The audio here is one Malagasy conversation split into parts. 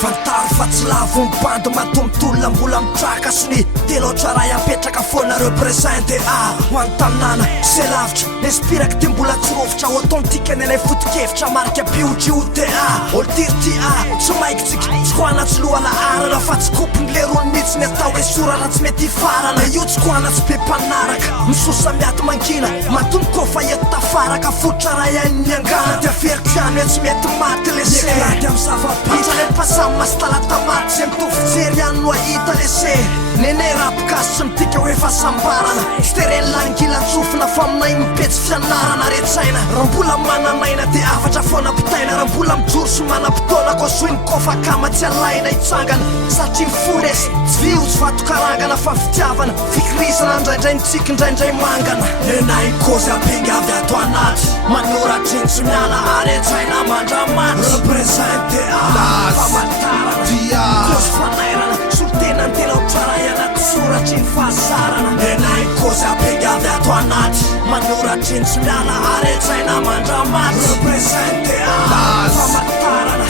Fantaro fa tsy lavo mibando matomtolona mbola mitraka sy ny teloatra raha apetraka foana reprezente ho any tanàna se lavitra nespiraka ty mbola tsy rovitra authentique nenay fotikevitra marika biojiote olo tirty tsy maikitsika tsy koana tsy lohana arana fa tsy kopiny le rony mihitsy ny atao hoe sorana tsy mety farana io tsy koana tsy be mpanaraka misosa miaty mangina matomiko fa eto tafaraka fotra raha iainy miangana dia feriko ihany hoe tsy mety maty leseaty amin'ny zava-pitra pasamy mastalata-maty zay mitovy fijery ihany no ahita lese nene rapikasy tsy mitika hoe fahasambarana sterellangilatsofina fa aminay mipetsy fianarana retsaina raha mbola mananaina dia afatra foana pitaina raha mbola mijoro sy manam-potoana kosoiny kofa kama tsy alaina hitsangana satria miforesy tsy vio tsy vatokarangana fa fitiavana fikirisana indraindray nitsika indraindray mangana nenay kozy abengy avy ato anaty manoratry ny tsy miala aretsaina mandramaty reprezente famantarana kozy fanairana solotena ntelaotraray anaty soratry ny fahazarana nenay kozy abengy avy ato anaty manoratry ny tsy miala aretsaina mandramaty reprezente famantarana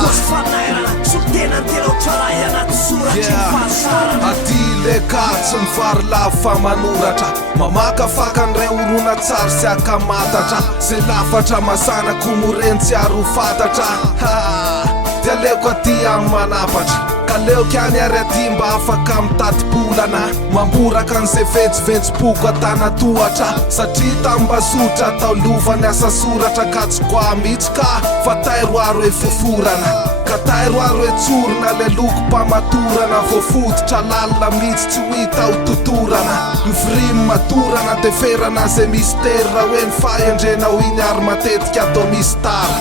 kozy fanairana solotena ntelaotraray anaty soratry ny fahazarana aty leka tsy mivary lavo fa manoratra mamaka fakan'ray orona tsary sy akamatatra zay lafatra masana komoreny tsy aro fatatra dia aleoko aty any manapatra ka leoko any ary aty mba afaka mitati-bolana mamboraka an'izay ventsiventsipoko atanatohatra satria tambasotra tao lovany asa soratra ka tsy koa mihitsy ka fa tairoaro hoe foforana ka tairoaro hoe tsorona le loko mpamatorana voafototra lalina mihitsy tsy hohita ho totorana mivrim matorana dia ferana zay mystera raha hoe ny fahendrena ho iny ary matetika atao misy tara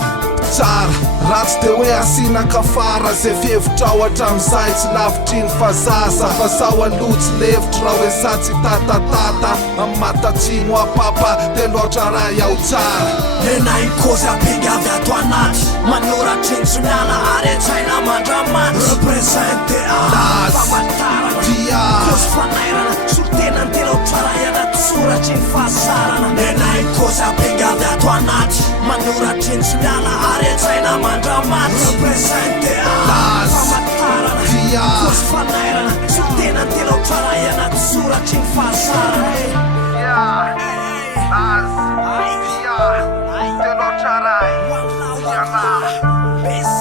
tsara ratsy dia hoe asina kafara zay fihevitra ao hatram'izay tsy lavitry ny fazaza fa sao alotsy levitra raha hoe satsy tatatata amin'ny matatsimo apapa dia loatra raha iaho tsara nenay kozy abengy avy ato anaty manoratry ny tsy miala aretsaina mandramaty reprezente famantarana kozy fanairana solotena ntelaotraray anaty soratry ny fahazarana nenay kozy abengy avy ato anaty manoratry ny tsy miala aretsaina mandramaty reprezente famantarana kozy fanairana solotena ntelaotraray anaty soratry ny fahazarana LAZ, Telocharai, Yana.